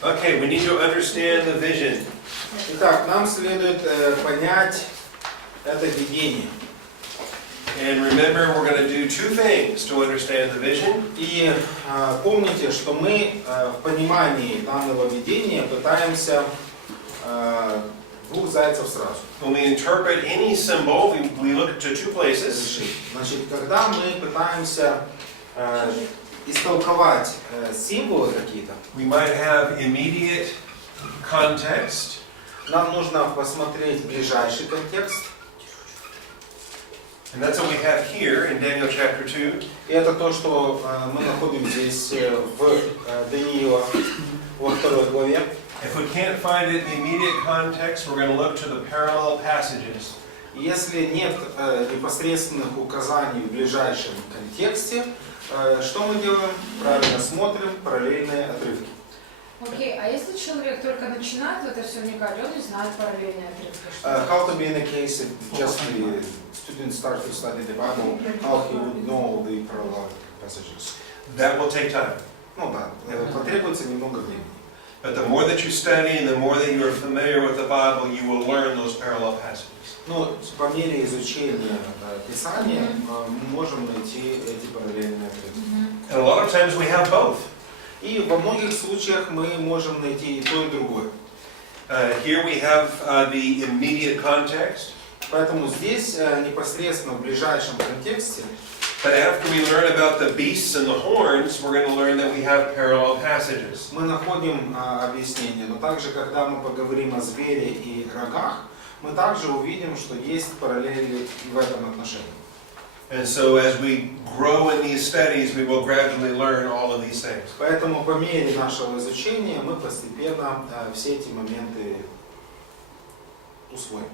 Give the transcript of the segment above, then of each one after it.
Okay, we need to understand the vision. Итак, нам следует понять это видение. And remember, we're going to do two things to understand the vision. И помните, что мы в понимании данного видения пытаемся двух зайцев сразу. When we interpret any symbol, we look to two places. Значит, когда мы пытаемся истолковать символы какие-то, We might have immediate context, нам нужно посмотреть ближайший контекст. and that's what we have here in Daniel chapter 2. И это то, что мы находим здесь в Даниила во 2 главе. If we can't find it in the immediate context, we're going to look to the parallel passages. Если нет непосредственных указаний в ближайшем контексте, что мы делаем? Правильно смотрим параллельные отрывки. Окей, а если человек только начинает в это все вникать, он не знает параллельные отрывки? How to be in a case if just the student starts to study the Bible, how he would know the parallel passages? That will take time. Ну да, потребуется немного времени. But the more that you study and the more that you are familiar with the Bible, you will learn those parallel passages. Но по мере изучения Писания мы можем найти эти параллельные отрывки. And a lot of times we have both. И во многих случаях мы можем найти и то, и другое. Here we have the immediate context. Поэтому здесь непосредственно в ближайшем контексте, But after we learn about the beasts and the horns, we're going to learn that we have parallel passages. мы находим объяснение. Но также, когда мы поговорим о звере и рогах, мы также увидим, что есть параллели и в этом отношении. And so as we grow in these studies, we will gradually learn all of these things. Поэтому по мере нашего изучения мы постепенно все эти моменты усвоим.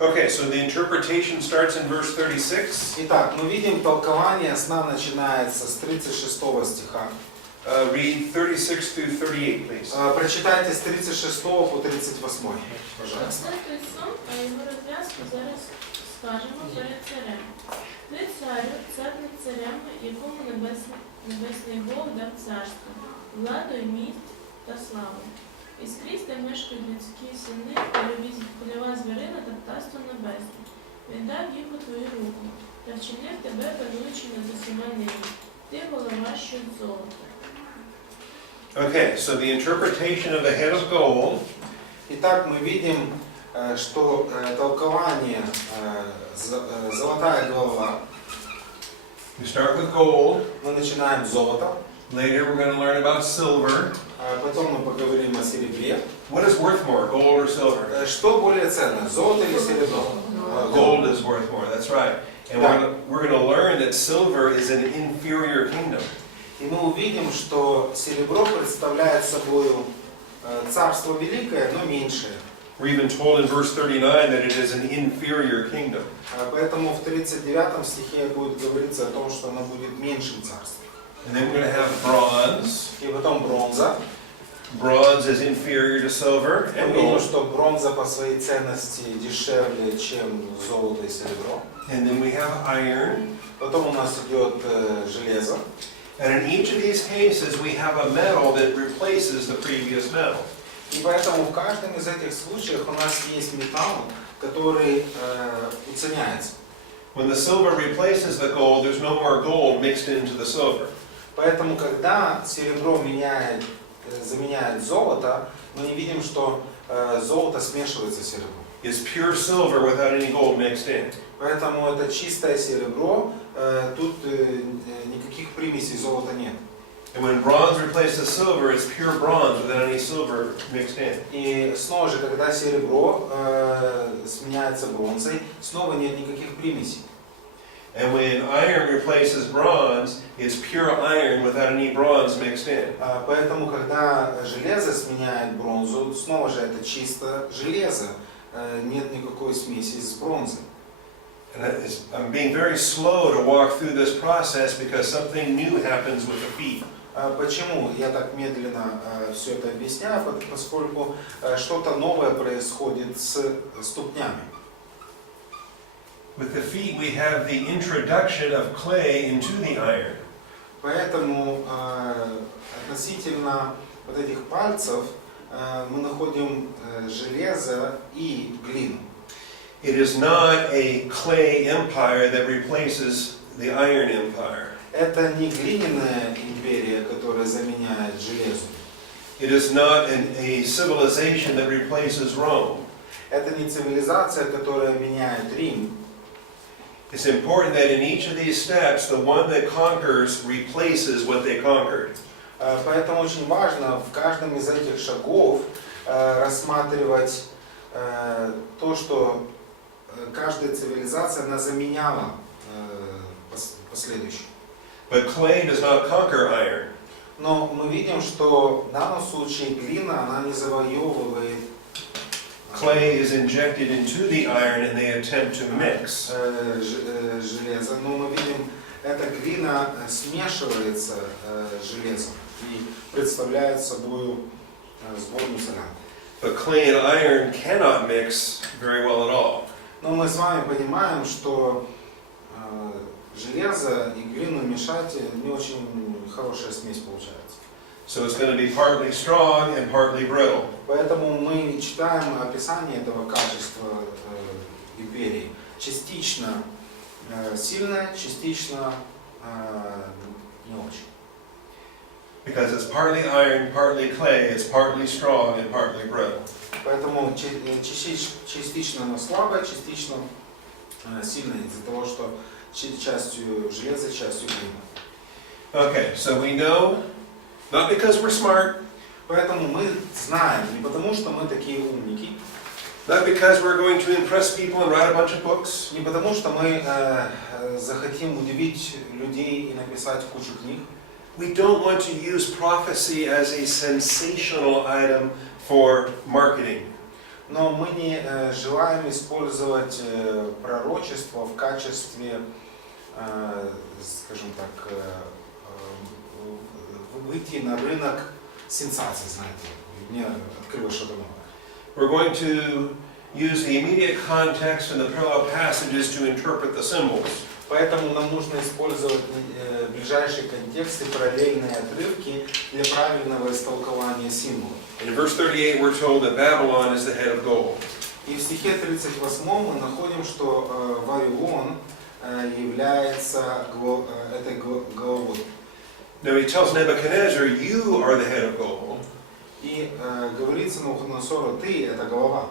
Okay, so the interpretation starts in verse 36. Итак, мы видим, толкование сна начинается с 36 стиха. Read 36 through 38, please. Прочитайте с 36 по 38, пожалуйста. Оставь сон, а його розв'язку зараз скажемо перед царем. Ти, царю, цар над царями, якому небесний Бог дав царство, владу і міць та славу. І скрізь, де мешкають людські сини, польова звірина та птаство небесне. Він дав їх у твою руку, та вчинив тебе, пануючи над усіма ними. Ти голова, що з золота. Okay, so the interpretation of the head of gold. Итак, мы видим, что толкование золотая голова. We start with gold. Мы начинаем с золота. Later we're going to learn about silver. Потом мы поговорим о серебре. What is worth more, gold or silver? Что более ценно, золото или серебро? Gold is worth more, that's right. And we're going to learn that silver is an inferior kingdom. И мы увидим, что серебро представляет собой царство великое, но меньшее. We're even told in verse 39 that it is an inferior kingdom. Поэтому в 39 стихе будет говориться о том, что оно будет меньшим царством. And then we're going to have bronze. И потом бронза. Bronze is inferior to silver and Мы видим, gold. что бронза по своей ценности дешевле, чем золото и серебро. And then we have iron. Потом у нас идет железо. And in each of these cases we have a metal that replaces the previous metal. И поэтому в каждом из этих случаев у нас есть металл, который уценяется. When the silver replaces the gold, there's no more gold mixed into the silver. Поэтому, когда серебро заменяет золото, мы не видим, что золото смешивается с серебром. It's pure silver without any gold mixed in. Поэтому это чистое серебро, тут никаких примесей золота нет. And when bronze replaces silver, it's pure bronze without any silver mixed in. И снова же, когда серебро сменяется бронзой, снова нет никаких примесей. And when iron replaces bronze, it's pure iron without any bronze mixed in. Поэтому, когда железо сменяет бронзу, снова же это чисто железо, нет никакой смеси с бронзой. And I'm being very slow to walk through this process because something new happens with the feet. Почему я так медленно все это объясняю? Поскольку что-то новое происходит с ступнями. With the feet we have the introduction of clay into the iron. Поэтому относительно вот этих пальцев мы находим железо и глину. It is not a clay empire that replaces the iron empire. Это не глиняная империя, которая заменяет железо. It is not a civilization that replaces Rome. Это не цивилизация, которая меняет Рим. It's important that in each of these steps, the one that conquers replaces what they conquered. Поэтому очень важно в каждом из этих шагов рассматривать то, что каждая цивилизация она заменяла последующую. But clay does not conquer iron. Но мы видим, что в данном случае глина она не завоевывает. Clay is injected into the iron and they attempt to mix. Железо. Но мы видим, эта глина смешивается с железом и представляет собой сборную солянку. But clay and iron cannot mix very well at all. Но мы с вами понимаем, что железо и глину мешать не очень хорошая смесь получается. So it's going to be partly strong and partly brittle. Поэтому мы читаем описание этого качества империи. Частично сильное, частично не очень. Because it's partly iron, partly clay, it's partly strong and partly brittle. Поэтому частично оно слабое, частично сильное из-за того, что частью железа, частью глины. Okay, so we know, not because we're smart, Поэтому мы знаем, не потому что мы такие умники, not because we're going to impress people and write a bunch of books, не потому что мы захотим удивить людей и написать кучу книг. we don't want to use prophecy as a sensational item for marketing. Но мы не желаем использовать пророчество в качестве, скажем так, выйти на рынок сенсаций, знаете, мне открылось что-то новое. We're going to use the immediate context and the parallel passages to interpret the symbols. Поэтому нам нужно использовать ближайшие контексты, параллельные отрывки для правильного истолкования символов. In verse 38 we're told that Babylon is the head of gold. И в стихе 38 мы находим, что Вавилон является этой головой. Now he tells Nebuchadnezzar, you are the head of gold. И говорится Навуходоносору, ты это голова.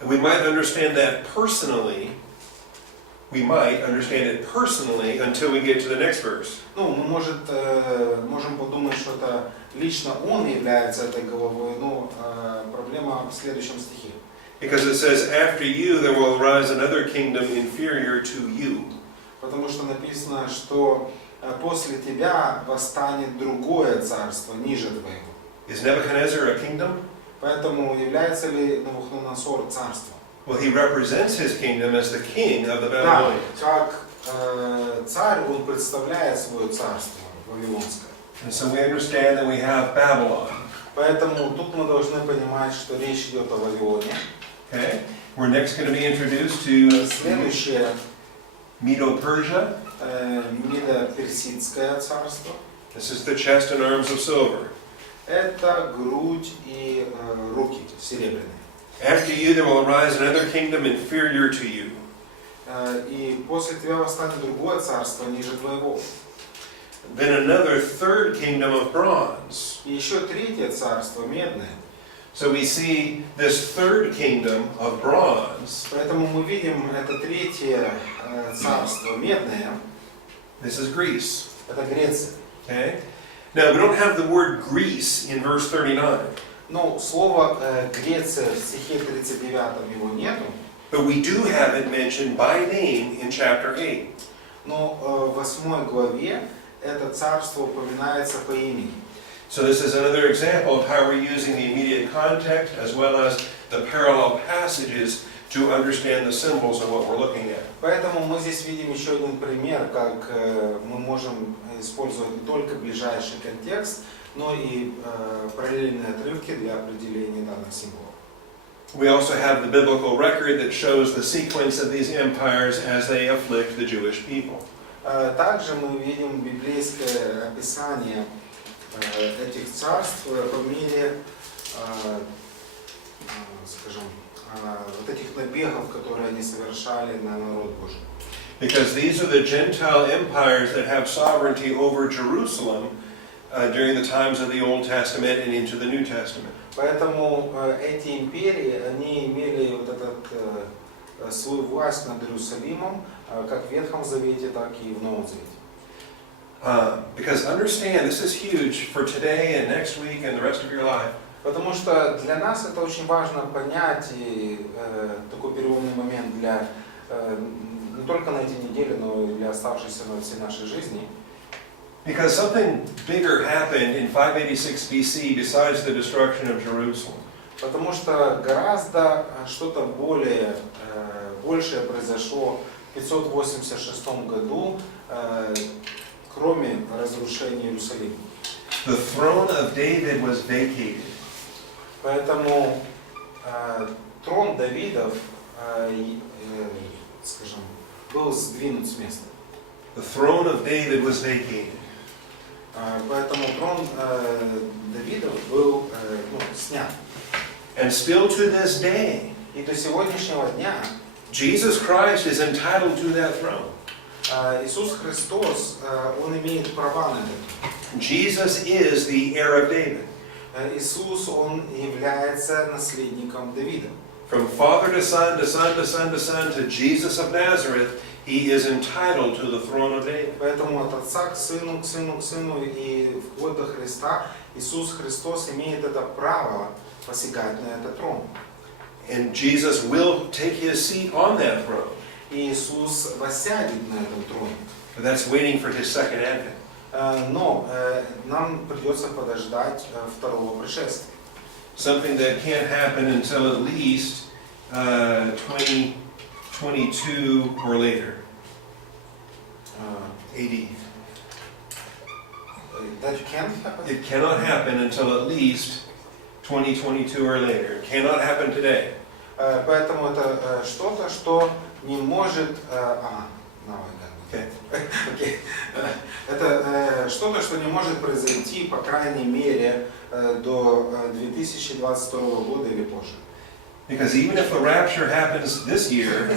And we might understand that personally. We might understand it personally until we get to the next verse. Ну, мы можем подумать, что это лично он является этой головой, но проблема в следующем стихе. Because it says, after you there will arise another kingdom inferior to you. Потому что написано, что после тебя восстанет другое царство, ниже твоего. Is Nebuchadnezzar a kingdom? Поэтому является ли Навуходоносор царством? Well, he represents his kingdom as the king of the Да, Babylonians. как царь, он представляет свое царство вавилонское. And so we understand that we have Babylon. Поэтому тут мы должны понимать, что речь идет о Вавилоне. Okay? We're next going to be introduced to Следующее Medo-Persia. Медо-Персидское царство. This is the chest and arms of silver. Это грудь и руки серебряные. After you there will arise another kingdom inferior to you. И после тебя восстанет другое царство ниже твоего. Then another third kingdom of bronze. И еще третье царство медное. So we see this third kingdom of bronze. Поэтому мы видим это третье царство медное. This is Greece. Это Греция. Okay? Now we don't have the word Greece in verse 39. Ну, слово Греция в стихе 39 его нету. But we do have it mentioned by name in chapter 8. Но в 8 главе это царство упоминается по имени. So this is another example of how we're using the immediate context as well as the parallel passages to understand the symbols of what we're looking at. Поэтому мы здесь видим еще один пример, как мы можем использовать не только ближайший контекст, но и параллельные отрывки для определения данных символов. We also have the biblical record that shows the sequence of these empires as they afflict the Jewish people. Также мы видим библейское описание этих царств по мере, скажем, вот этих набегов, которые они совершали на народ Божий. Because these are the Gentile empires that have sovereignty over Jerusalem during the times of the Old Testament and into the New Testament. Поэтому эти империи, они имели вот свою власть над Иерусалимом, как в Ветхом Завете, так и в Новом Завете. Because understand, this is huge for today and next week and the rest of your life. Потому что для нас это очень важно понять, и такой переломный момент для не только на эти недели, но и для оставшейся на всей нашей жизни. Because something bigger happened in 586 BC besides the destruction of Jerusalem. Потому что гораздо что-то большее произошло в 586 году, кроме разрушения Иерусалима. The throne of David was vacated. Поэтому трон Давидов, скажем, был сдвинут с места. The throne of David was vacated. Поэтому трон Давидов был снят. And still to this day, И до сегодняшнего дня Jesus Christ is entitled to that throne. Иисус Христос, Он имеет права на это. Jesus is the heir of David. Иисус, Он является наследником Давида. From father to son to son to son to son to Jesus of Nazareth, he is entitled to the throne of David. Поэтому от отца к сыну, к сыну, к сыну и вплоть до Христа Иисус Христос имеет это право посягать на этот трон. And Jesus will take his seat on that throne. И Иисус воссядет на этом троне. But that's waiting for his second advent. Но нам придется подождать второго пришествия. Something that can't happen until at least 2022 or later. AD. That can't happen. It cannot happen until at least 2022 or later. It cannot happen today. Поэтому это что-то, что не может... Okay. Это что-то, что не может произойти, по крайней мере, до 2022 года или позже. Because even if the rapture happens this year,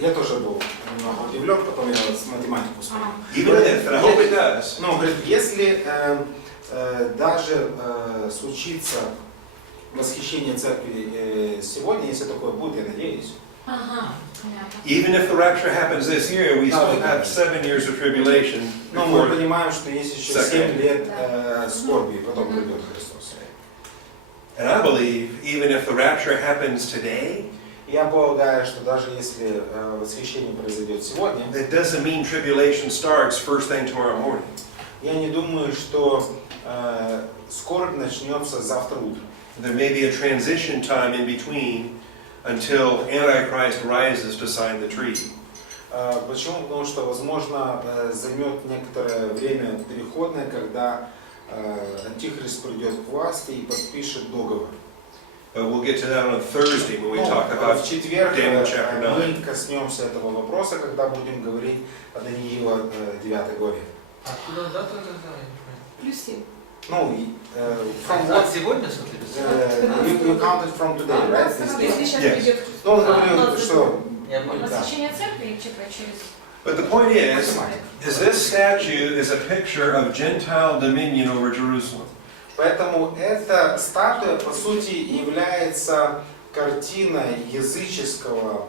я тоже был немного удивлен, потом я с математику вспомнил. even if, and I hope it does, Говорит, если даже случится восхищение церкви сегодня, если такое будет, я надеюсь. even if the rapture happens this year, we still have 7 years of tribulation Но мы before. понимаем, что есть еще 7 лет скорби, и потом придет Христос. And I believe even if the rapture happens today, Я полагаю, что даже если восхищение произойдет сегодня, that doesn't mean tribulation starts first thing tomorrow morning. я не думаю, что скорбь начнется завтра утром. There may be a transition time in between until Antichrist rises to sign the treaty. Почему? Потому что, возможно, займет некоторое время переходное, когда Антихрист придет к власти и подпишет договор. But we'll get to that on Thursday when we talk В about четверг Daniel chapter 9. мы коснемся этого вопроса, когда будем говорить о Даниила 9 главе. Откуда дата тогда? Плюс 7. From what Сегодня, смотрели? you counted from today, right? Если сейчас Yes. придет Он говорил, что Я понял. восхищение церкви, типа через... But the point is this statue is a picture of Gentile dominion over Jerusalem. Поэтому эта статуя, по сути, является картиной языческого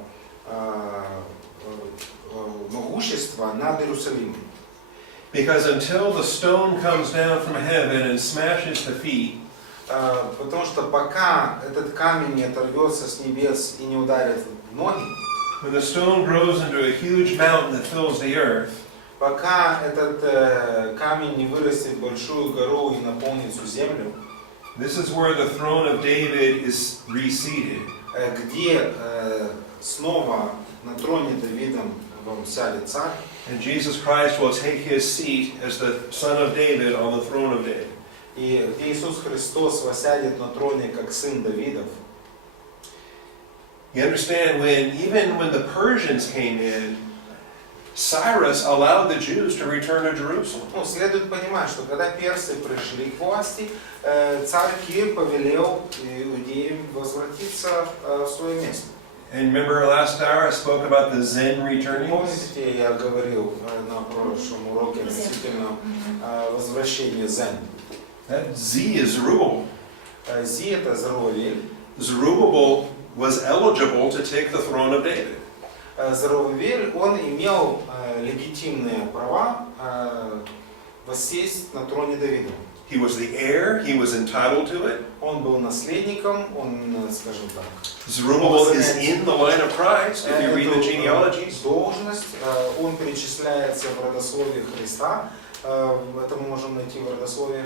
могущества над Иерусалимом. Because until the stone comes down from heaven and smashes the feet, Потому что пока этот камень не оторвется с небес и не ударит в ноги, when the stone grows into a huge mountain that fills the earth, пока этот камень не вырастет в большую гору и наполнит всю землю, this is where the throne of David is reseated. где снова на троне Давидом сядет царь, And Jesus Christ will take his seat as the son of David on the throne of David. и где Иисус Христос воссядет на троне как сын Давидов. You understand, even when the Persians came in, Cyrus allowed the Jews to return to Jerusalem. Ну, следует понимать, что когда персы пришли к власти, царь Кир повелел иудеям возвратиться в свое место. And remember last hour I spoke about the Zen returning? Помните, я говорил на прошлом уроке относительно возвращения Зен? That Z is Zerubbabel. Зи это Зоровавель. Zerubbabel was eligible to take the throne of David. Зоровавель, он имел легитимные права воссесть на троне Давида. He was the heir, he was entitled to it. Он был наследником, он, скажем так, Zerubbabel is in the line of Christ, if you read the genealogies. должность, он перечисляется в родословии Христа, это мы можем найти в родословии.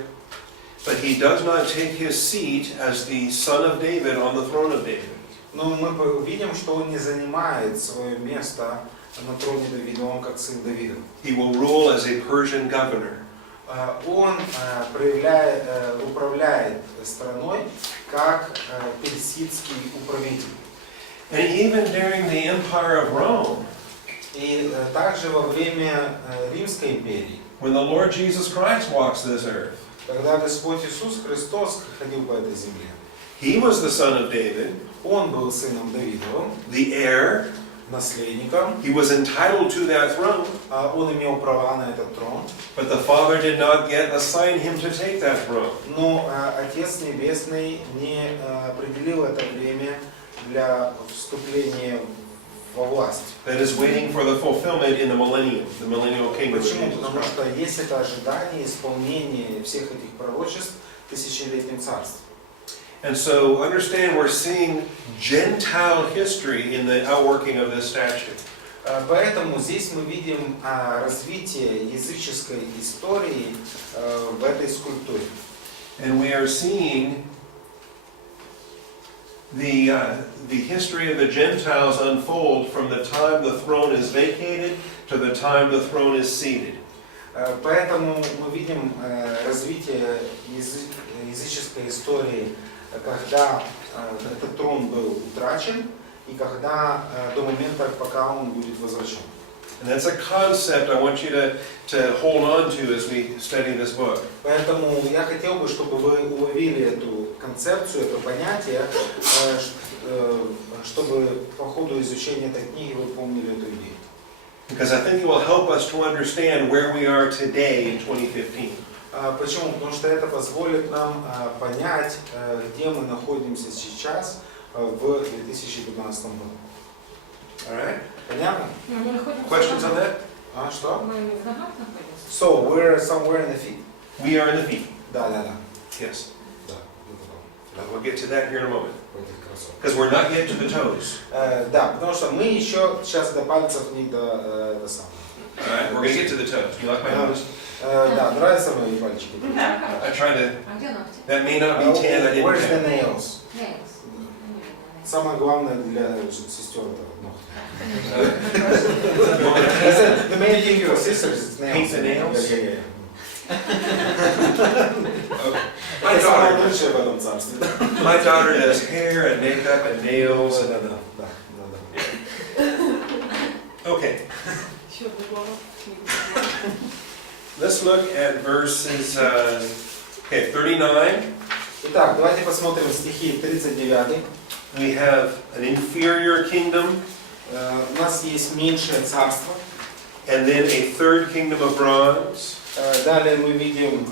But he does not take his seat as the son of David on the throne of David. Но мы видим, что он не занимает свое место на троне Давида, он как сын Давида. He will rule as a Persian governor. Он управляет страной как персидский управитель. And even during the empire of Rome, И также во время Римской империи, when the Lord Jesus Christ walks this earth, когда Господь Иисус Христос ходил по этой земле, he was the son of David, он был сыном Давидовым, the heir, наследником, he was entitled to that throne, он имел права на этот трон, but the Father did not yet assign him to take that throne. но Отец Небесный не определил это время для вступления во власть. That is waiting for the fulfillment in the millennial kingdom of Почему? Jesus Потому Christ. что есть это ожидание исполнения всех этих пророчеств в тысячелетнем царстве. And so understand we're seeing Gentile history in the outworking of this statute. Поэтому здесь мы видим развитие языческой истории в этой скульптуре. And we are seeing the history of the Gentiles unfold from the time the throne is vacated to the time the throne is seated. Поэтому мы видим развитие языческой истории, когда этот трон был утрачен и когда до момента, пока он будет возвращен. And that's a concept I want you to hold on to as we study this book. Поэтому я хотел бы, чтобы вы уловили эту концепцию, это понятие, чтобы по ходу изучения этой книги вы помнили эту идею. Because I think it will help us to understand where we are today in 2015. Почему? Потому что это позволит нам понять, где мы находимся сейчас в 2015 году. All right? Понятно? Мы находимся Questions on that? А что? Мы в ногах находимся. So, we're somewhere in the feet. We are in the feet. Да. Yes. Да. We'll get to that here in a moment. В этих кроссовках. Because we're not yet to the toes. Да, потому что мы еще сейчас до пальцев не до самого. All right? We're going to get to the toes. Do you like my nose? Да, нравятся мои пальчики? I try to... А где ногти? That may not be 10, I didn't Where's the count. nails? Nails. Самое главное для сестер это ногти. Uh, The main thing for sisters is nails. Paint the nails? Yeah. okay. My Это самое daughter, лучшее в этом царстве. my daughter does hair and makeup and nails. Да. Okay, Еще другого. let's look at verses 39. Итак, давайте посмотрим стихи 39. We have an inferior kingdom У нас есть меньшее царство. and then a third kingdom of bronze. Далее мы видим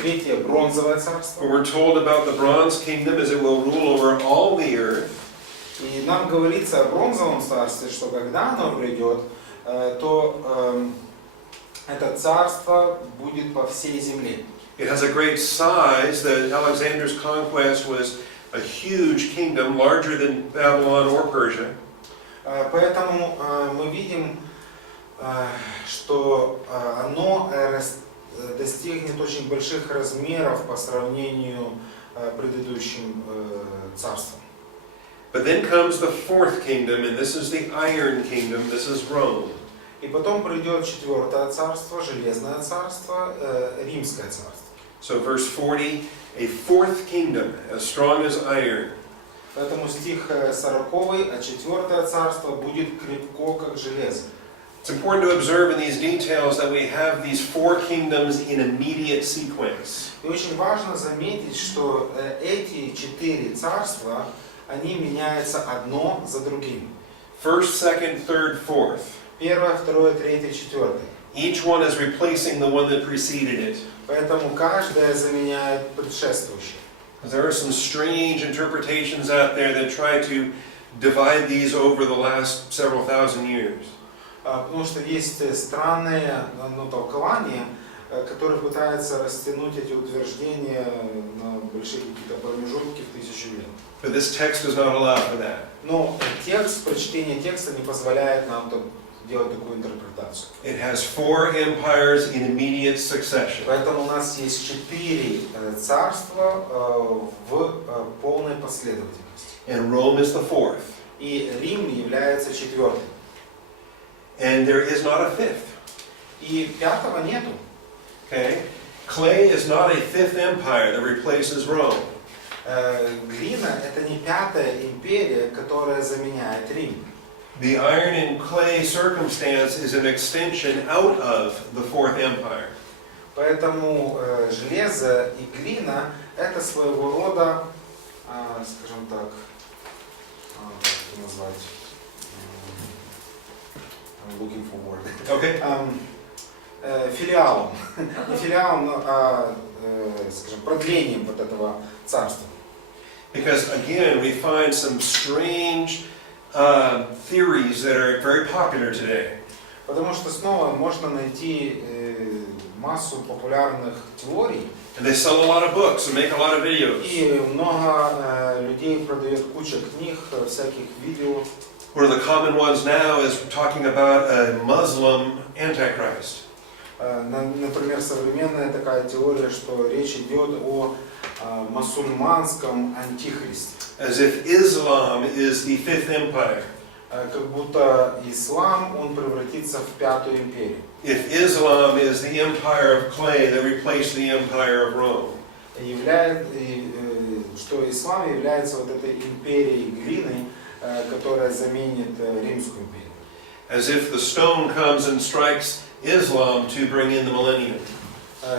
третье бронзовое царство. We're told about the bronze kingdom as it will rule over all the earth. И нам говорится о бронзовом царстве, что когда оно придет, то это царство будет по всей земле. It has a great size. Alexander's conquest was a huge kingdom, larger than Babylon or Persia. Поэтому мы видим, что оно достигнет очень больших размеров по сравнению с предыдущим царством. But then comes the fourth kingdom, and this is the Iron Kingdom. This is Rome. И потом придет четвертое царство, железное царство, римское царство. So verse 40, a fourth kingdom, as strong as iron. Поэтому стих 40, а четвертое царство будет крепко, как железо. It's important to observe in these details that we have these four kingdoms in immediate sequence. И очень важно заметить, что эти 4 царства, они меняются одно за другим. First, second, third, fourth. Первое, второе, третье, четвертое. Each one is replacing the one that preceded it. Поэтому каждое заменяет предшествующее. There are some strange interpretations out there that try to divide these over the last several thousand years. Потому что есть странные толкования, которые пытаются растянуть эти утверждения на большие какие-то промежутки в 1000 лет. But this text does not allow for that. Но прочтение текста не позволяет нам делать такую интерпретацию. It has four empires in immediate succession. Поэтому у нас есть 4 царства в полной последовательности. And Rome is the fourth. И Рим является 4-м. And there is not a fifth. И 5-го нету. Okay? Clay is not a fifth empire that replaces Rome. Глина — это не 5-я империя, которая заменяет Рим. The iron and clay circumstance is an extension out of the fourth empire. Поэтому железо и глина — это своего рода, скажем так, как это назвать? I'm looking for word. Okay? Филиалом. Не филиалом, а, скажем, продлением вот этого царства. Because again, we find some strange theories that are very popular today. Потому что снова можно найти массу популярных теорий. And they sell a lot of books and make a lot of videos. И много людей продает куча книг, всяких видео. One of the common ones now is talking about a Muslim Antichrist. Например, современная такая теория, что речь идет о мусульманском антихристе. As if Islam is the fifth empire. Как будто ислам, он превратится в 5-ю империю. If Islam is the empire of clay that replaced the empire of Rome. Что ислам является вот этой империей глины, которая заменит Римскую империю. As if the stone comes and strikes Islam to bring in the millennium.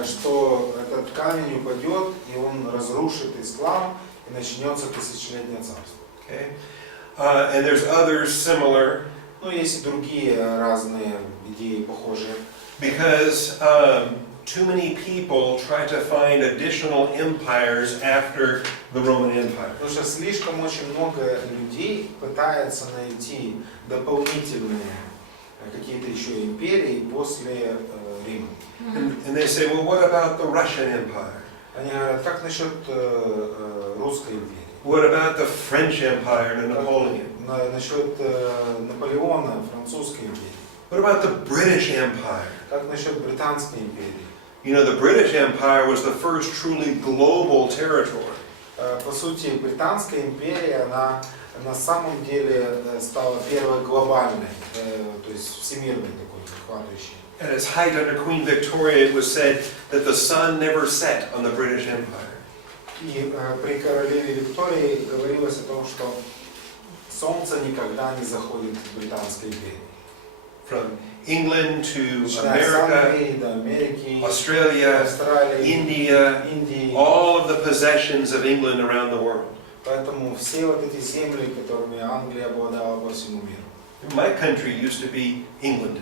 Что этот камень упадет, и он разрушит ислам, и начнется тысячелетнее царство. Okay? And there's others similar. Ну, есть и другие разные идеи похожие. Because too many people try to find additional empires after the Roman Empire. Потому что слишком очень много людей пытается найти дополнительные какие-то еще империи после Рима. And they say, well, what about the Russian Empire? Они говорят, как насчет русской империи? What about the French Empire and Napoleon? Насчет Наполеона, французской империи? What about the British Empire? Как насчет британской империи? You know, the British Empire was the first truly global territory. По сути, британская империя, она на самом деле стала первой глобальной, то есть всемирной такой, захватывающей. At its height under Queen Victoria, it was said that the sun never set on the British Empire. И при королеве Виктории говорилось о том, что солнце никогда не заходит в британской империи. From England to Начиная с Англии до Америки, Australia, Австралии, India, Индии. all of the possessions of England around the world. Поэтому все вот эти земли, которыми Англия обладала по всему миру. My country used to be England,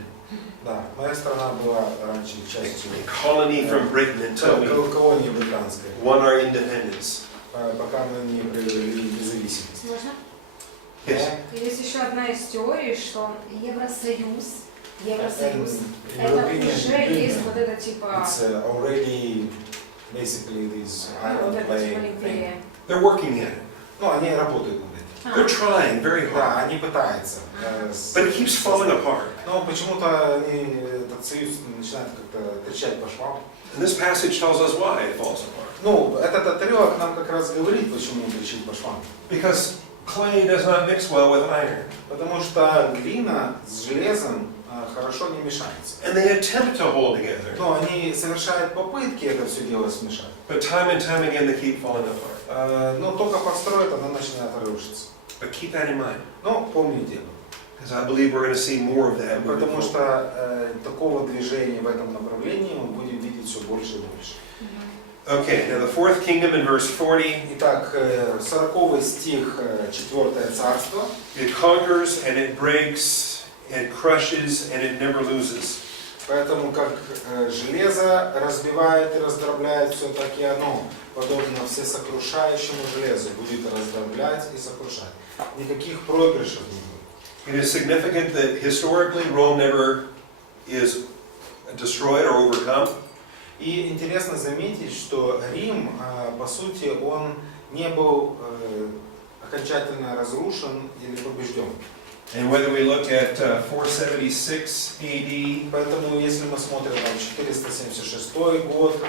Да, моя страна была раньше частью a colony from Britain until we колонии британской, won our independence. пока мы не приобрели независимость. Можно? Yes. Есть еще одна из теорий, что Евросоюз, And это European уже Union, есть вот это типа, it's already basically this вот island это типа playing thing. империя. They're working at it. Ну, они работают над этим. They're trying very Да, hard. они пытаются. But it keeps falling apart. Но почему-то они, этот союз начинает как-то трещать по швам. And this passage tells us why it falls apart. Ну, этот отрывок нам как раз говорит, почему он трещит по швам. Because clay does not mix well with iron. Потому что глина с железом хорошо не мешается. And they attempt to hold together. Но они совершают попытки это все дело смешать. But time and time again they keep falling apart. Но только построят, она начинает рушиться. But keep that in mind. Но помните об этом. Because I believe we're going to see more of that. moving Потому forward. что такого движения в этом направлении мы будем видеть все больше и больше. Okay, now the fourth kingdom in verse 40, Итак, 40 стих, 4 царство. it conquers and it breaks, it crushes and it never loses. Поэтому как железо разбивает и раздробляет, все так и оно, подобно всесокрушающему железу, будет раздроблять и сокрушать. Никаких проигрышев не будет. It is significant that historically Rome never is destroyed or overcome. И интересно заметить, что Рим, по сути, он не был окончательно разрушен или побежден. And whether we look at 476 AD, Поэтому, если мы смотрим там 476 год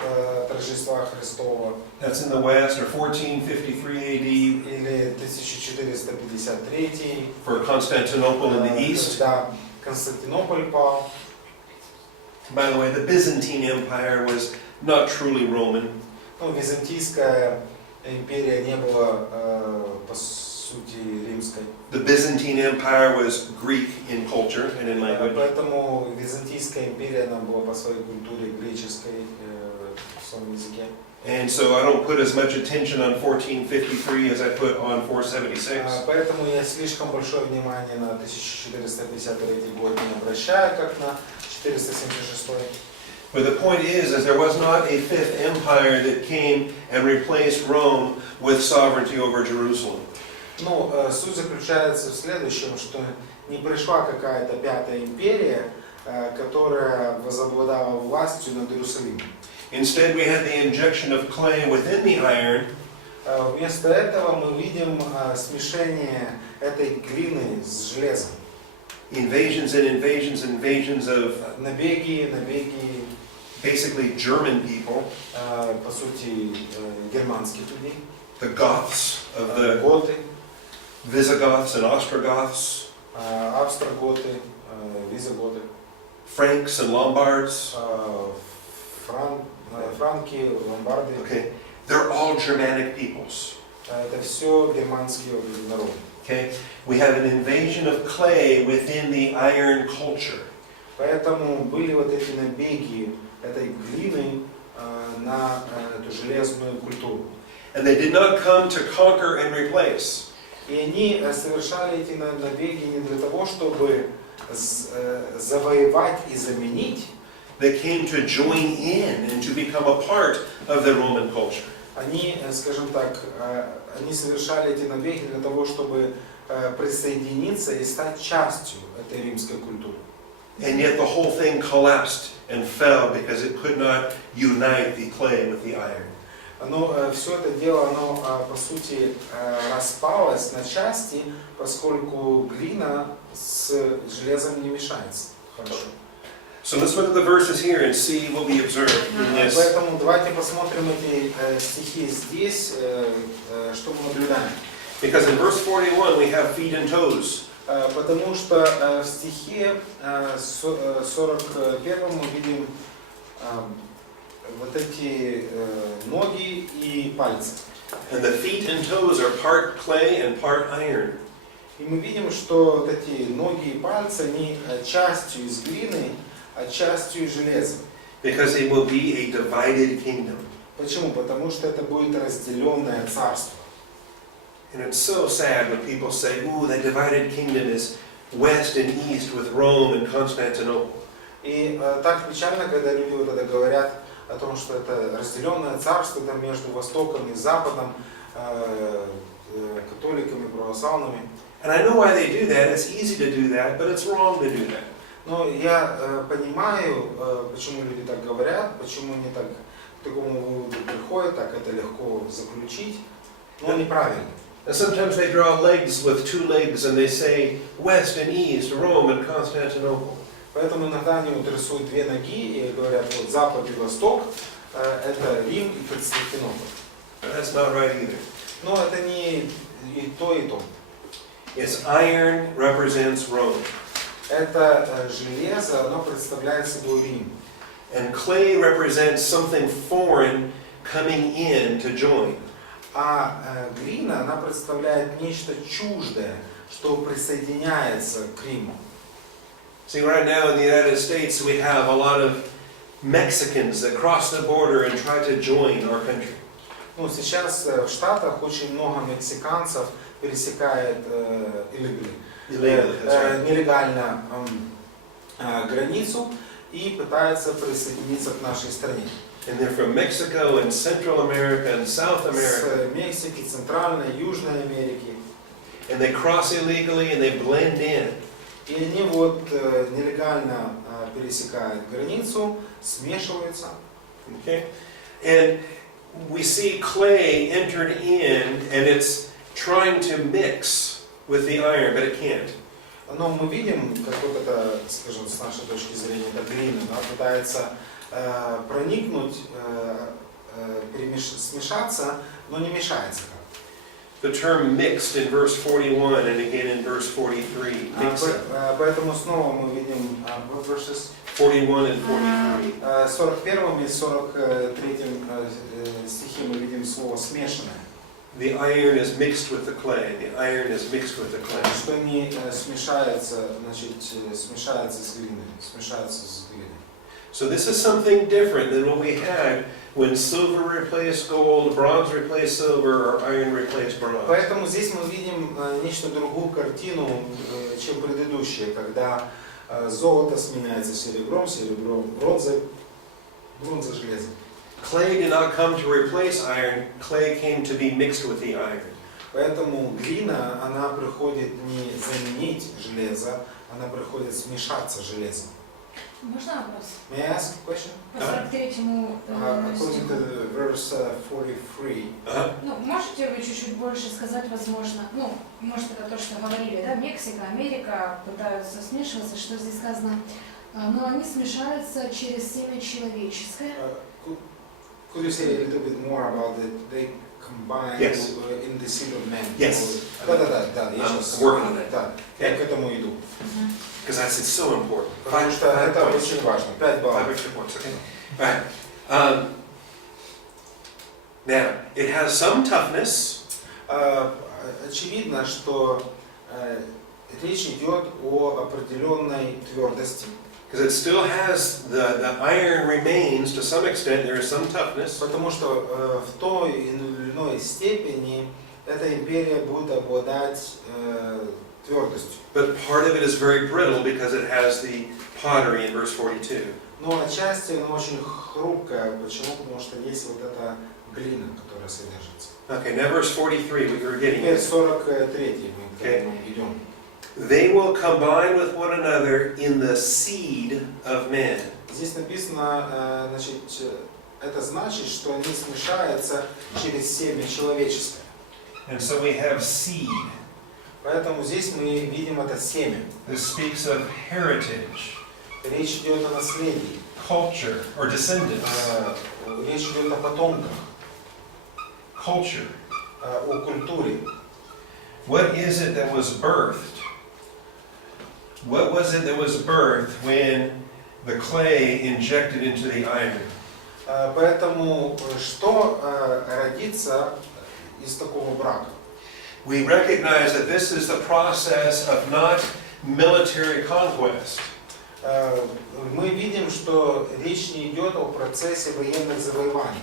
торжества Христова, that's in the West, or 1453 AD или 1453, for Constantinople in the East. когда Константинополь пал. By the way, the Byzantine Empire was not truly Roman. Ну, Византийская империя не была, по сути, римской. The Byzantine Empire was Greek in culture and in language. Поэтому Византийская империя, она была по своей культуре греческой, в своем языке. And so I don't put as much attention on 1453 as I put on 476. Поэтому я слишком большое внимание на 1453 год не обращаю, как на 476. But the point is there was not a fifth empire that came and replaced Rome with sovereignty over Jerusalem. Ну, суть заключается в следующем, что не пришла какая-то пятая империя, которая возобладала властью над Иерусалимом. Instead, we had the injection of clay within the iron, Вместо этого мы видим смешение этой глины с железом. invasions and invasions and invasions of Набеги, basically German people, по сути, германских людей. the Goths of the Готы, Visigoths and Ostrogoths, австроготы, визиготы, Franks and Lombards. франки, ломбарды. Okay, they're all Germanic peoples. Это все германские народы. Okay, we have an invasion of clay within the iron culture. Поэтому были вот эти набеги этой глины на эту железную культуру. And they did not come to conquer and replace. И они совершали эти набеги не для того, чтобы завоевать и заменить. They came to join in and to become a part of the Roman culture. Они, скажем так, они совершали эти набеги для того, чтобы присоединиться и стать частью этой римской культуры. And yet the whole thing collapsed and fell because it could not unite the clay with the iron. Но все это дело, оно по сути распалось на части, поскольку глина с железом не мешается. Хорошо. So let's look at the verses here and see what we observe in this. Поэтому давайте посмотрим эти стихи здесь, что мы наблюдаем. Because in verse 41 we have feet and toes. Потому что в стихе 41 мы видим вот эти ноги и пальцы. And the feet and toes are part clay and part iron. И мы видим, что вот эти ноги и пальцы, они частью из глины, а частью из железа. Because it will be a divided kingdom. Почему? Потому что это будет разделенное царство. And it's so sad when people say, ooh, that divided kingdom is west and east with Rome and Constantinople. И так печально, когда люди вот это говорят о том, что это разделенное царство там, между Востоком и Западом, католиками, православными. And I know why they do that. It's easy to do that, but it's wrong to do that. Но я понимаю, почему люди так говорят, почему они так к такому выводу приходят, так это легко заключить, но неправильно. And sometimes they draw legs with two legs and they say west and east, Rome and Constantinople. Поэтому иногда они вот рисуют две ноги и говорят, вот Запад и Восток, это Рим и Константинополь. That's not right either. Но это не и то, и то. It's iron represents Rome. Это железо, оно представляет собой Рим. And clay represents something foreign coming in to join. А глина, она представляет нечто чуждое, что присоединяется к Риму. See, right now in the United States, we have a lot of Mexicans that cross the border and try to join our country. Ну, сейчас в Штатах очень много мексиканцев пересекает нелегально границу и пытаются присоединиться к нашей стране. And they're from Mexico and Central America and South America. С Мексики, Центральной, Южной Америки. And they cross illegally and they blend in. И они вот нелегально пересекают границу, смешиваются. Okay? And we see clay entered in and it's trying to mix with the iron, but it can't. Но мы видим, как вот это, скажем, с нашей точки зрения, это глина, да, пытается проникнуть, смешаться, но не мешается. The term mixed in verse 41 and again in verse 43. Mixing. Поэтому снова мы видим verses 41 and 43. 41 и 43 стихи мы видим слово смешанное. The iron is mixed with the clay. The iron is mixed with the clay. Что они смешаются, значит, смешаются с глиной, смешаются с глиной. So this is something different than what we had when silver replaced gold, bronze replaced silver, or iron replaced bronze. Поэтому здесь мы видим нечто другую картину, чем предыдущие, когда золото сменяется серебром, серебро бронзой, бронза железом. Clay did not come to replace iron, clay came to be mixed with the iron. Поэтому глина, она приходит не заменить железо, она приходит смешаться с железом. Можно вопрос? May I ask a question? По 43-му According to verse 43. Ну, можете вы чуть-чуть больше сказать, возможно, ну, может это то, что говорили, да, Мексика, Америка пытаются смешиваться, что здесь сказано, но они смешаются через семя человеческое. Could you say a little bit more about it? They combine Yes. in the seed of man. Yes. Да, я I'm сейчас. working on that. Да, я к этому иду. Because that's it's so important. Потому что это очень важно. 5 баллов. 5 extra points, okay. All right. Now, it has some toughness. Очевидно, что речь идет о определенной твердости. Because it still has, the iron remains to some extent, there is some toughness. Потому что в той или иной степени эта империя будет обладать твердостью. But part of it is very brittle because it has the pottery in verse 42. Но отчасти она очень хрупкая. Почему? Потому что есть вот эта глина, которая содержится. Okay, now verse 43, what you're getting Теперь at. 43 мы к этому идем. They will combine with one another in the seed of men. Здесь написано, значит, это значит, что они смешаются через семя человеческое. And so we have seed. Поэтому здесь мы видим это семя. This speaks of heritage, Речь идет о наследии. culture, or descendants. Речь идет о потомках, Culture. о культуре. What is it that was birthed? What was it that was birthed when the clay injected into the iron? Поэтому что родится из такого брака? We recognize that this is the process of not military conquest. Мы видим, что речь не идет о процессе военных завоеваний.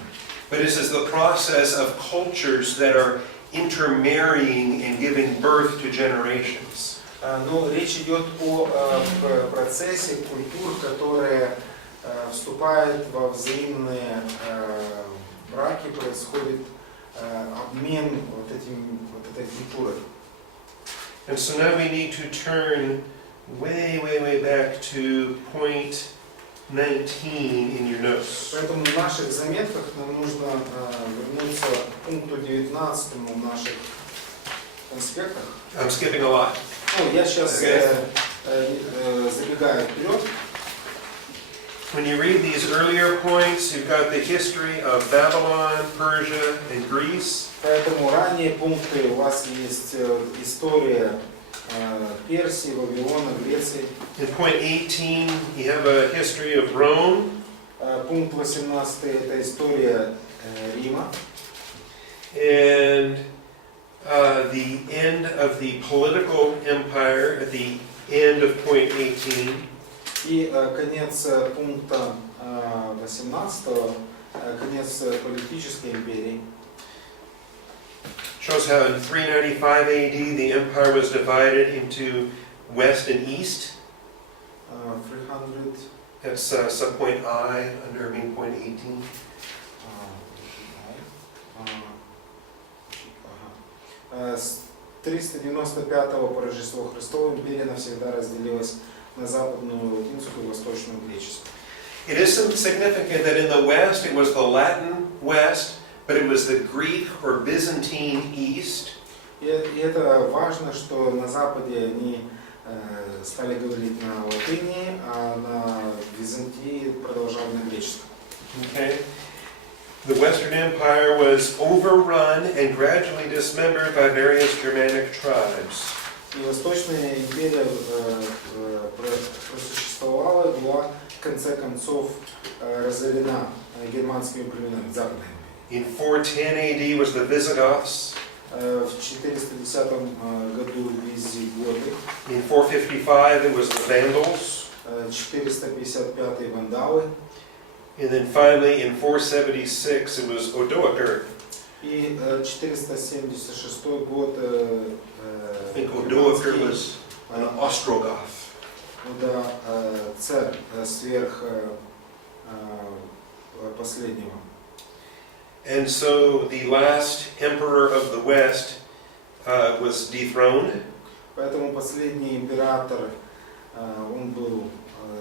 But this is the process of cultures that are intermarrying and giving birth to generations. Но речь идет о процессе культур, которые вступают во взаимные браки, происходит обмен вот этой культурой. And so now we need to turn way back to point 19 in your notes. Поэтому в наших заметках нам нужно вернуться к пункту 19 в наших конспектах. I'm skipping a lot. Ну, я сейчас забегаю вперед. When you read these earlier points, you've got the history of Babylon, Persia, and Greece. Поэтому ранние пункты у вас есть история Персии, Вавилона, Греции. In point 18, you have a history of Rome. Пункт 18 это история Рима. And the end of the political empire at the end of point 18. И конец пункта 18, конец политической империи. Shows how in 395 AD the empire was divided into west and east. 300. That's subpoint I under main point 18. С 395 по Рождеству Христово империя навсегда разделилась на западную латинскую и восточную греческую. It is significant that in the west it was the Latin west, but it was the Greek or Byzantine east. И это важно, что на Западе они стали говорить на латыни, а на Византии продолжали на греческом. Okay. The Western Empire was overrun and gradually dismembered by various Germanic tribes. И Восточная империя просуществовала и была в конце концов разорена германскими племенами Западной империи. In 410 AD was the Visigoths. В 410 году визиготы. In 455 it was the Vandals. 455 вандалы. And then finally in 476 it was Odoacer. И 476 год I think Odoacer was an Ostrogoth. Да, царь сверх последнего. And so the last emperor of the West was dethroned. Поэтому последний император, он был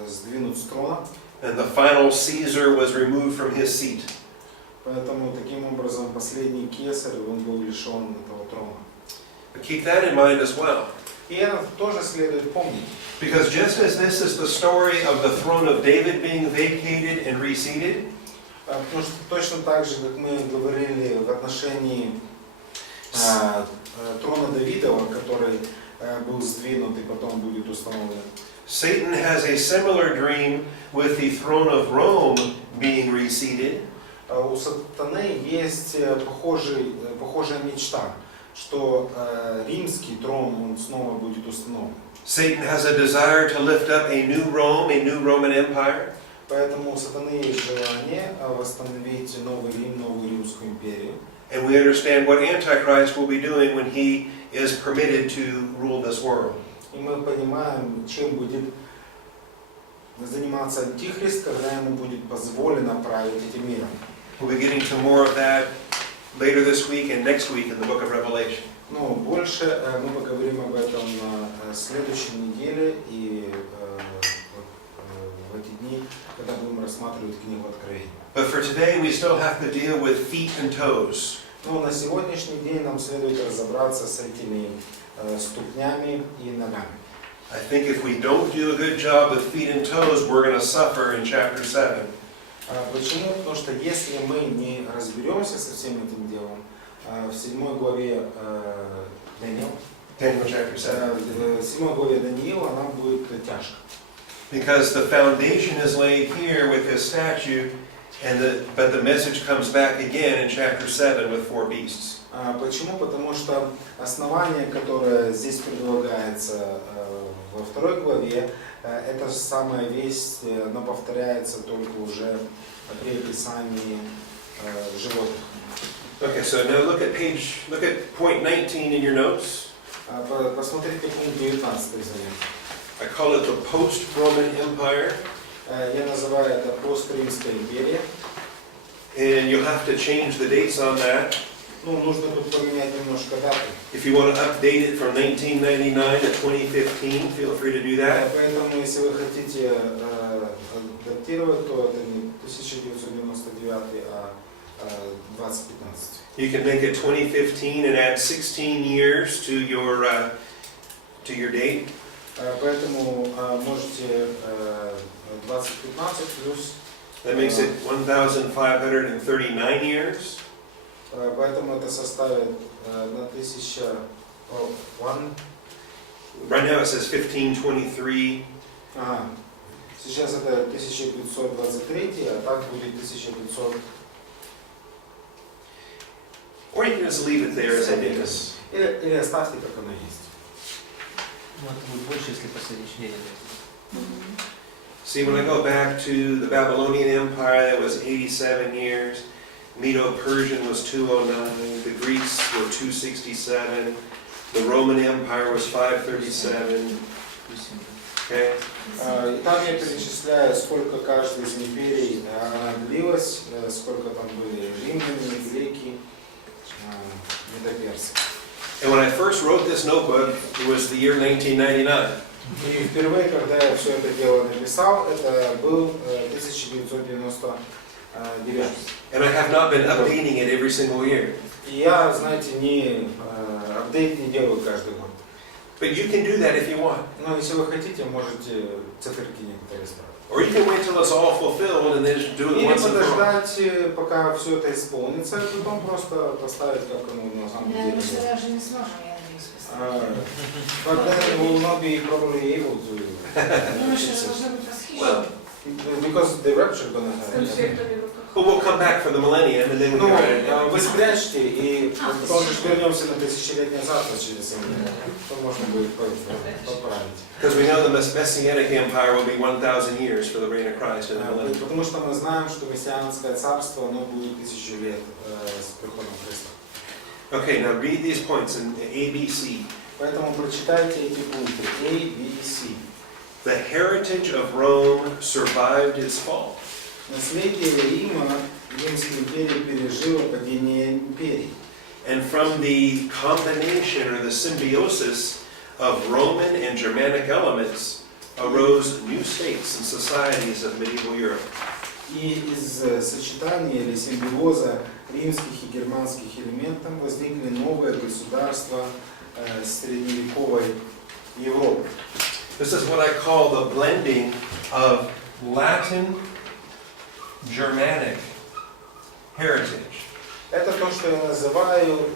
сдвинут с трона. And the final Caesar was removed from his seat. Поэтому таким образом последний кесарь, он был лишен этого трона. But keep that in mind as well. И это тоже следует помнить. Because just as this is the story of the throne of David being vacated and reseated, Потому что точно так же, как мы говорили в отношении трона Давидова, который был сдвинут и потом будет установлен. Satan has a similar dream with the throne of Rome being reseated. У сатаны есть похожая мечта, что римский трон он снова будет установлен. Satan has a desire to lift up a new Rome, a new Roman Empire. Поэтому у сатаны есть желание восстановить новый Рим, новую Римскую империю. And we understand what Antichrist will be doing when he is permitted to rule this world. И мы понимаем, чем будет заниматься Антихрист, когда ему будет позволено править этим миром. We'll be getting to more of that later this week and next week in the book of Revelation. Но больше мы поговорим об этом на следующей неделе и в эти дни, когда будем рассматривать книгу Откровения. But for today we still have to deal with feet and toes. Но на сегодняшний день нам следует разобраться с этими ступнями и ногами. I think if we don't do a good job with feet and toes, we're going to suffer in chapter 7. Почему? Потому что если мы не разберемся со всем этим делом, в 7 главе Daniel chapter 7. в 7 главе Даниила нам будет тяжко. Because the foundation is laid here with his statue, but the message comes back again in chapter 7 with 4 beasts. Почему? Потому что основание, которое здесь предлагается во 2 главе, это же самая весть, но повторяется только уже при описании животных. Okay, so now look at point 19 in your notes. Посмотрите пункт 19 заметки. I call it the post-Roman Empire. Я называю это постримская империя. And you'll have to change the dates on that. Ну, нужно тут поменять немножко даты. If you want to update it from 1999 to 2015, feel free to do that. Поэтому, если вы хотите адаптировать, то это не 1999, а 2015. You can make it 2015 and add 16 years to your date. Поэтому можете 2015 плюс. That makes it 1,539 years. Поэтому это составит 1000. Right now it says 1523. Ага. Сейчас это 1523, а так будет 1500. Or you can just leave it there as it is. Или оставьте, как оно есть. Ну, это будет больше, если посоединение. See, when I go back to the Babylonian Empire, that was 87 years. Medo-Persian was 209. The Greeks were 267. The Roman Empire was 537. Okay? И там я перечисляю, сколько каждая из империй она длилась, сколько там были римляне, греки, медоперсы. And when I first wrote this notebook, it was the year 1999. И впервые, когда я все это дело написал, это был 1999. And I have not been updating it every single year. И я, знаете, апдейт не делаю каждый год. But you can do that if you want. Но если вы хотите, можете циферки некоторые исправить. Or you can wait till it's all fulfilled and then just do it Или once and for all. подождать, пока все это исполнится, и потом просто поставить, как оно на самом Да, деле. мы же даже не сможем, я надеюсь, поставить. But then we will not be probably able to. Ну, мы же должны быть восхищены. Because the rapture gonna happen. But we'll come back for the millennium and then we'll Ну, be ready. вы спрячьте, и потом же вернемся на тысячелетнее завтра через 7 лет. То можно будет поправить. Because we know the Messianic Empire will be 1,000 years for the reign of Christ in the millennium. Потому что мы знаем, что мессианское царство, оно будет 1000 лет с приходом Христа. Okay, now read these points in A, B, C. Поэтому прочитайте эти пункты A, B и C. The heritage of Rome survived its fall. Наследие Рима, Римской империи, пережило падение империи. And from the combination or the symbiosis of Roman and Germanic elements arose new states and societies of medieval Europe. И из сочетания или симбиоза римских и германских элементов возникли новые государства средневековой Европы. This is what I call the blending of Latin Germanic heritage. Это то, что я называю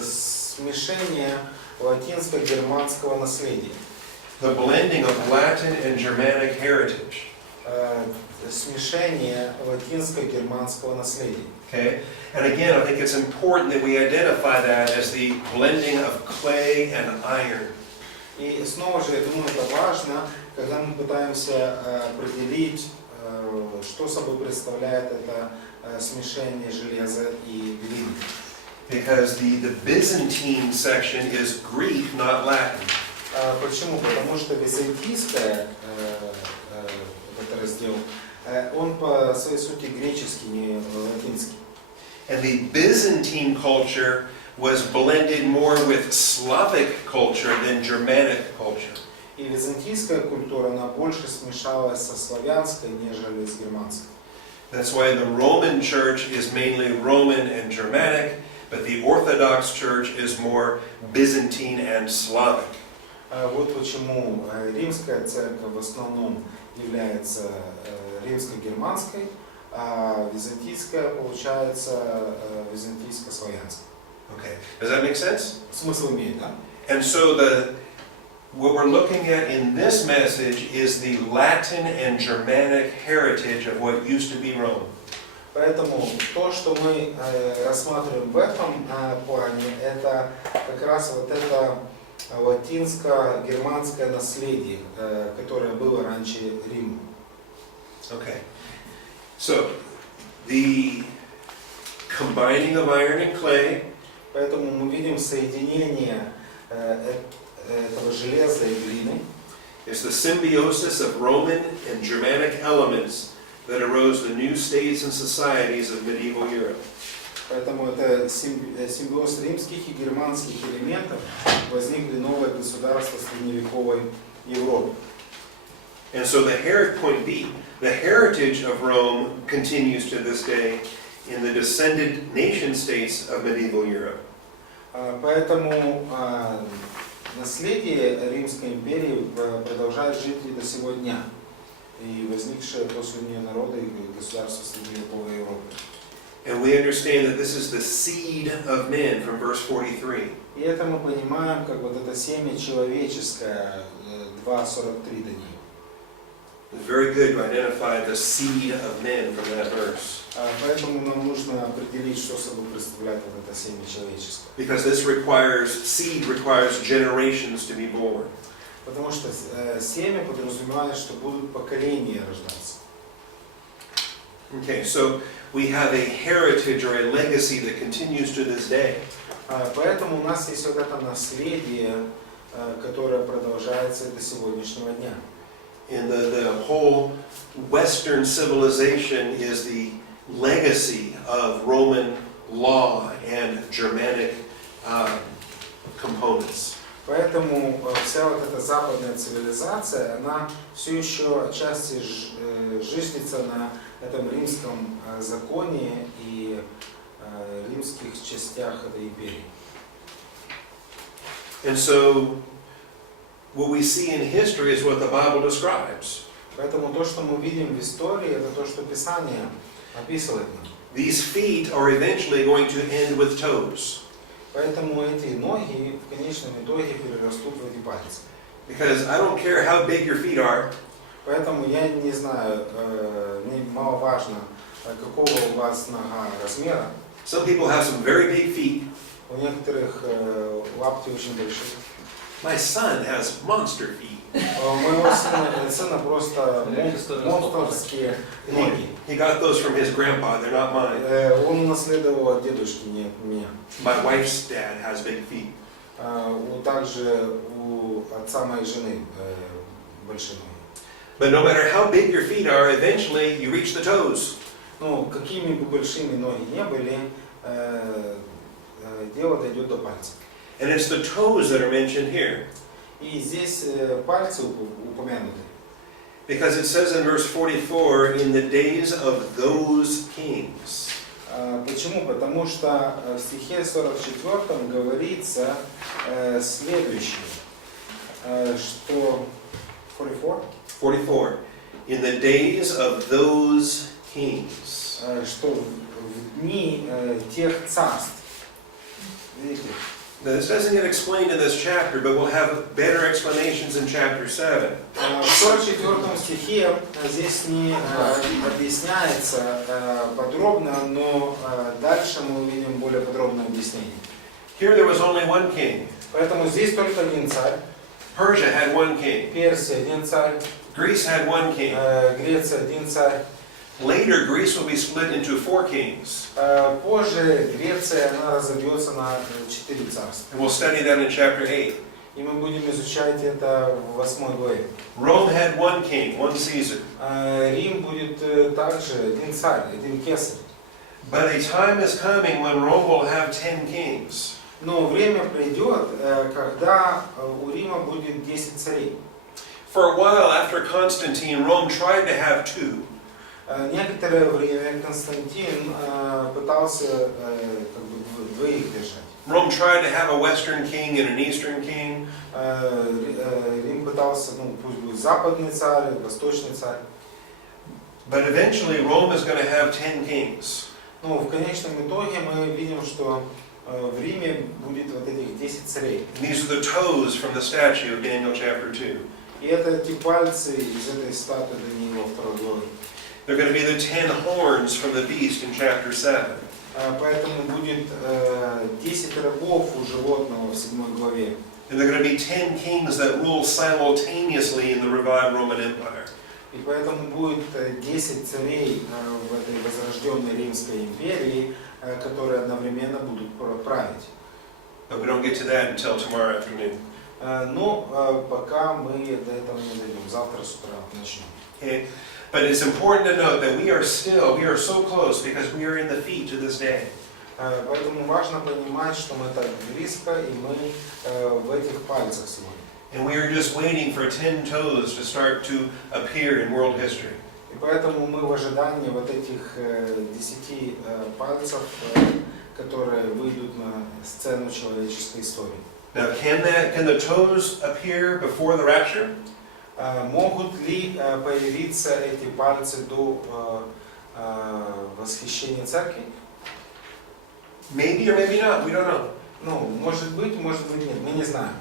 смешение латинско-германского наследия. The blending of Latin and Germanic heritage. Смешение латинско-германского наследия. Okay? And again, I think it's important that we identify that as the blending of clay and iron. И снова же, я думаю, это важно, когда мы пытаемся определить, что собой представляет это смешение железа и глины. Because the Byzantine section is Greek, not Latin. Почему? Потому что византийское, этот раздел, он по своей сути греческий, не латинский. And the Byzantine culture was blended more with Slavic culture than Germanic culture. И византийская культура, она больше смешалась со славянской, нежели с германской. That's why the Roman church is mainly Roman and Germanic, but the Orthodox church is more Byzantine and Slavic. Вот почему римская церковь в основном является римско-германской, а византийская получается византийско-славянской. Okay, does that make sense? Смысл имеет, да? And so what we're looking at in this message is the Latin and Germanic heritage of what used to be Rome. Поэтому то, что мы рассматриваем в этом плане, это как раз вот это латинско-германское наследие, которое было раньше Рима. Okay, so the combining of iron and clay. Поэтому мы видим соединение этого железа и глины. It's the symbiosis of Roman and Germanic elements that arose the new states and societies of medieval Europe. Поэтому это симбиоз римских и германских элементов, возникли новые государства средневековой Европы. And so point B, the heritage of Rome continues to this day in the descended nation states of medieval Europe. Поэтому наследие Римской империи продолжает жить и до сего дня, и возникшие после нее народы и государства средневековой Европы. And we understand that this is the seed of men from verse 43. И это мы понимаем, как вот это семя человеческое, 2:43 до нее. It's very good to identify the seed of men from that verse. Поэтому нам нужно определить, что собой представляет вот это семя человеческое. Because this seed requires generations to be born. Потому что семя подразумевает, что будут поколения рождаться. Okay, so we have a heritage or a legacy that continues to this day. Поэтому у нас есть вот это наследие, которое продолжается до сегодняшнего дня. And the whole Western civilization is the legacy of Roman law and Germanic components. Поэтому вся вот эта западная цивилизация, она все еще отчасти жизнится на этом римском законе и римских частях этой империи. And so what we see in history is what the Bible describes. Поэтому то, что мы видим в истории, это то, что Писание описывает нам. These feet are eventually going to end with toes. Поэтому эти ноги в конечном итоге перерастут в эти пальцы. Because I don't care how big your feet are, Поэтому я не знаю, мне мало важно, какого у вас нога размера. some people have some very big feet. У некоторых лапти очень большие. My son has monster feet. У моего сына просто монстрские ноги. He got those from his grandpa, they're not mine. Он унаследовал от дедушки, не от меня. My wife's dad has big feet. Также у отца моей жены большие ноги. But no matter how big your feet are, eventually you reach the toes. Ну, какими бы большими ноги не были, дело дойдет до пальцев. And it's the toes that are mentioned here. И здесь пальцы упомянуты. Because it says in verse 44, in the days of those kings. Почему? Потому что в стихе 44 говорится следующее, что 44. In the days of those kings. Что в дни тех царств. Видите? Now, this doesn't get explained in this chapter, but we'll have better explanations in chapter 7. В 44 стихе здесь не объясняется подробно, но дальше мы увидим более подробное объяснение. Here there was only one king. Поэтому здесь только один царь. Persia had one king. Персия один царь. Greece had one king. Греция один царь. Later, Greece will be split into 4 kings. Позже Греция она разобьется на 4 царства. And we'll study that in chapter 8. И мы будем изучать это в 8 главе. Rome had one king, one Caesar. Рим будет также один царь, один кесарь. But a time is coming when Rome will have 10 kings. Но время придет, когда у Рима будет 10 царей. For a while after Constantine, Rome tried to have 2. Некоторое время Константин пытался как бы двоих держать. Rome tried to have a Western king and an Eastern king. Рим пытался, пусть будет западный царь, восточный царь. But eventually Rome is going to have 10 kings. Но в конечном итоге мы видим, что в Риме будет вот этих 10 царей. And these are the toes from the statue of Daniel chapter 2. И это те пальцы из этой статуи Даниила 2 главы. They're going to be the 10 horns from the beast in chapter 7. Поэтому будет 10 рогов у животного в 7 главе. And they're going to be 10 kings that rule simultaneously in the revived Roman Empire. И поэтому будет 10 царей в этой возрожденной Римской империи, которые одновременно будут править. But we don't get to that until tomorrow afternoon. Но пока мы до этого не дойдем. Завтра с утра начнем. Okay? But it's important to note that we are so close because we are in the feet to this day. Поэтому важно понимать, что мы так близко, и мы в этих пальцах сегодня. And we are just waiting for 10 toes to start to appear in world history. И поэтому мы в ожидании вот этих 10 пальцев, которые выйдут на сцену человеческой истории. Now, can the toes appear before the rapture? Могут ли появиться эти пальцы до восхищения церкви? Maybe or maybe not. We don't know. Может быть, нет, мы не знаем.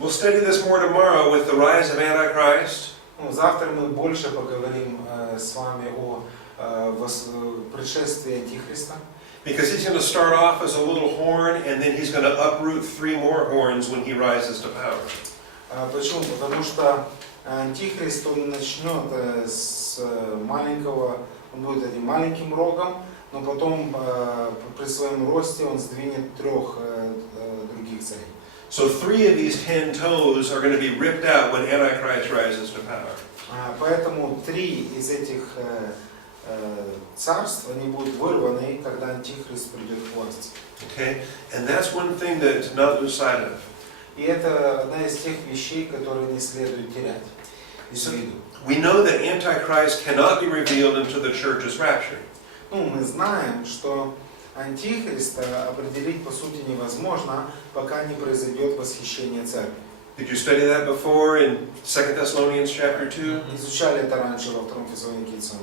We'll study this more tomorrow with the rise of Antichrist. Ну, завтра мы больше поговорим с вами о пришествии Антихриста. Because he's going to start off as a little horn, and then he's going to uproot 3 more horns when he rises to power. Почему? Потому что Антихрист, он начнет с маленького, он будет этим маленьким рогом, но потом при своем росте он сдвинет 3 других царей. So 3 of these 10 toes are going to be ripped out when Antichrist rises to power. Поэтому 3 из этих царств, они будут вырваны, когда Антихрист придет к власти. Okay? And that's one thing that to not lose sight of. И это одна из тех вещей, которые не следует терять из виду. We know that Antichrist cannot be revealed until the church is raptured. Ну, мы знаем, что Антихриста определить по сути невозможно, пока не произойдет восхищение церкви. Did you study that before in 2 Thessalonians chapter 2? Изучали это раньше во 2 Фессалоникийцам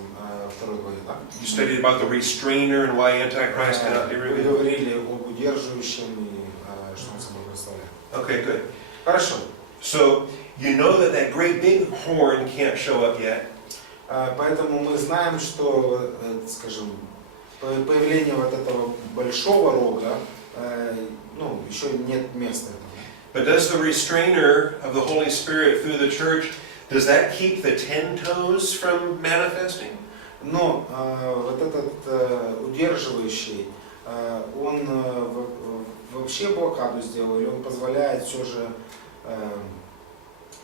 2 главе, да? You studied about the restrainer and why Antichrist cannot be Мы revealed? говорили об удерживающем и что он собой представляет. Okay, good. Хорошо. So, you know that that great big horn can't show up yet. Поэтому мы знаем, что, скажем, появление вот этого большого рога, ну, еще нет места этого. But does the restrainer of the Holy Spirit through the church, does that keep the 10 toes from manifesting? Но вот этот удерживающий, он вообще блокаду сделал, или он позволяет все же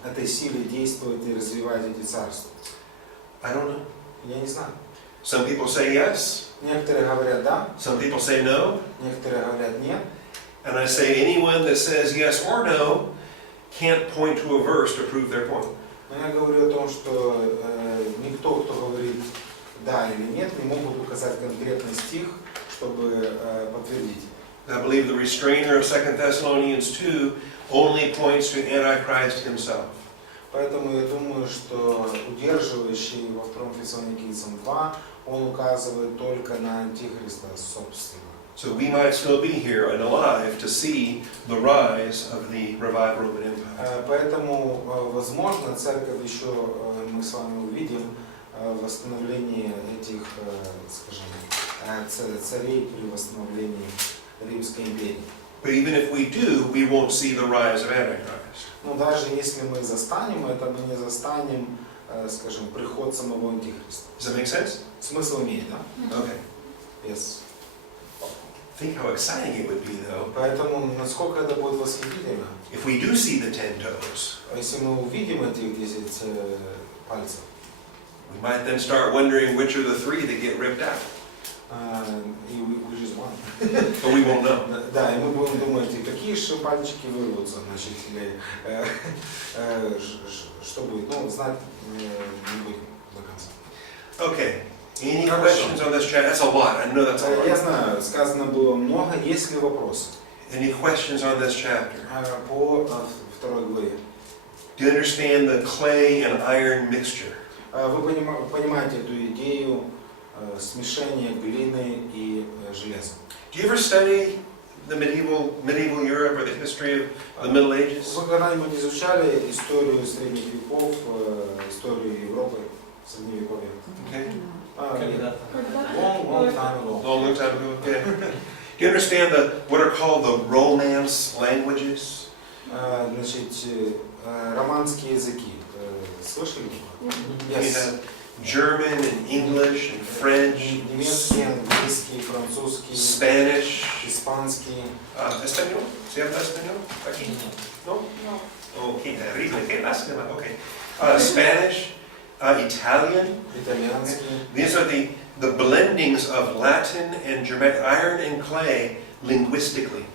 этой силе действовать и развивать эти царства? I don't know. Я не знаю. Some people say yes, Некоторые говорят да, some people say no. некоторые говорят нет. And I say anyone that says yes or no can't point to a verse to prove their point. Но я говорю о том, что никто, кто говорит да или нет, не могут указать конкретный стих, чтобы подтвердить. I believe the restrainer of 2 Thessalonians 2 only points to Antichrist himself. Поэтому я думаю, что удерживающий во 2 Фессалоникийцам 2, он указывает только на Антихриста собственно. So we might still be here and alive to see the rise of the revived Roman Empire. Поэтому, возможно, церковь еще, мы с вами увидим восстановление этих, скажем, царей при восстановлении Римской империи. But even if we do, we won't see the rise of Antichrist. Но даже если мы застанем это, мы не застанем, скажем, приход самого Антихриста. Does that make sense? Смысл имеет, да? Okay. Yes. Think how exciting it would be, though, Поэтому насколько это будет восхитительно, if we do see the 10 toes. если мы увидим этих 10 пальцев, We might then start wondering which are the 3 that get ripped out. и we just one. But we won't know. Да, и мы будем думать, какие же пальчики вырвутся, значит, или что будет. Ну, знать не будем до конца. Okay. Any questions on this chat? That's a lot. I know that's a Я lot. знаю, сказано было много. Есть ли вопросы Any questions on this chapter? по 2 главе? Do you understand the clay and iron mixture? Вы понимаете эту идею смешения глины и железа? Do you ever study the medieval Europe or the history of the Middle Ages? Вы когда-нибудь изучали историю средних веков, историю Европы, средневековья? Okay. Когда-то. Long time ago. Long time ago. Okay. Do you understand what are called the Romance languages? Значит, романские языки. Слышали? You have German and English and French, Немецкий, английский, французский, Spanish, испанский. Español. ¿Se habla español? Aquí? No? Oh, qué terrible. Qué lástima. Okay. Spanish, Italian. Итальянский. These are the blendings of Latin and Germanic, iron and clay, linguistically.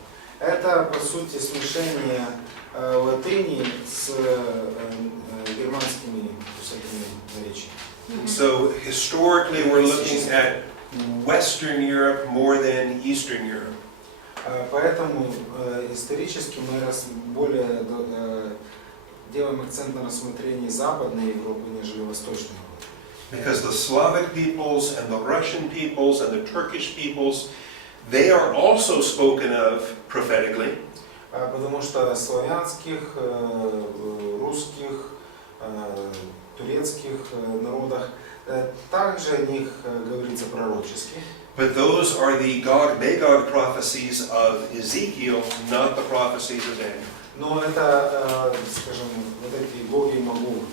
Это, по сути, смешение латыни с германскими всякими наречиями. So historically, we're looking at Western Europe more than Eastern Europe. Поэтому исторически мы более делаем акцент на рассмотрении Западной Европы, нежели Восточной Европы. Because the Slavic peoples and the Russian peoples and the Turkish peoples, they are also spoken of prophetically. Потому что славянских, русских, турецких народах. Также о них говорится пророчески. But those are the Gog-Magog prophecies of Ezekiel, not the prophecies of Daniel. Но это, скажем, вот эти Гоги и Магог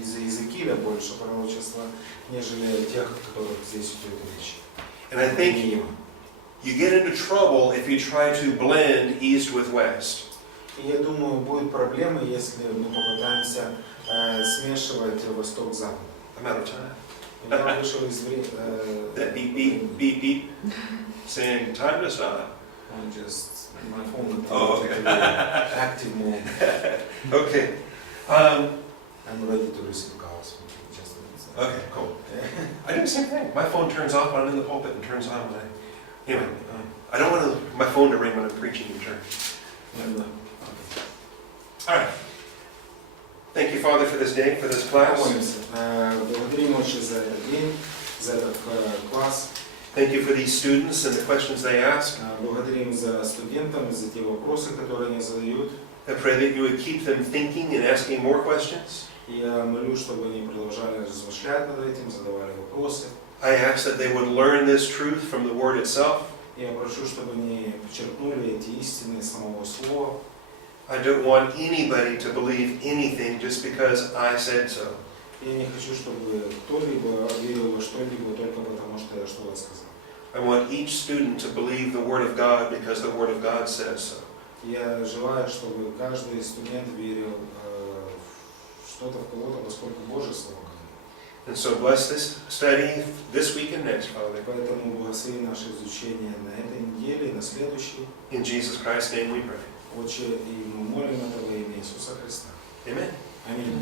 из Иезекииля больше пророчества, нежели тех, о которых здесь идет речь. And I think you get into trouble if you try to blend East with West. И я думаю, будет проблема, если мы попытаемся смешивать Восток с Западом. I'm out of time. Я вышел из That beep, beep, beep, beep, saying time to stop. My phone Oh, okay. active mode. Okay. I'm ready to receive calls. Just a minute. Okay, cool. I do the same thing. My phone turns off when I'm in the pulpit and turns on when Anyway, I don't want my phone to ring when I'm preaching in church. All right. Thank you, Father, for this day, for this class. Благодарим Отче за этот день, за этот класс. Thank you for these students and the questions they ask. Благодарим за студентов, за те вопросы, которые они задают. I pray that you would keep them thinking and asking more questions. Я молю, чтобы они продолжали размышлять над этим, задавали вопросы. I ask that they would learn this truth from the Word itself. Я прошу, чтобы они подчеркнули эти истины из самого Слова. I don't want anybody to believe anything just because I said so. Я не хочу, чтобы кто-либо верил во что-либо только потому, что я что-то сказал. I want each student to believe the Word of God because the Word of God says so. Я желаю, чтобы каждый студент верил в что-то, в кого-то, поскольку Божье Слово говорит. And so bless this study this week and next, Father. Поэтому благослови наше изучение на этой неделе и на следующей. In Jesus Christ's name we pray. Отче, и мы молим это во имя Иисуса Христа. Amen. Аминь.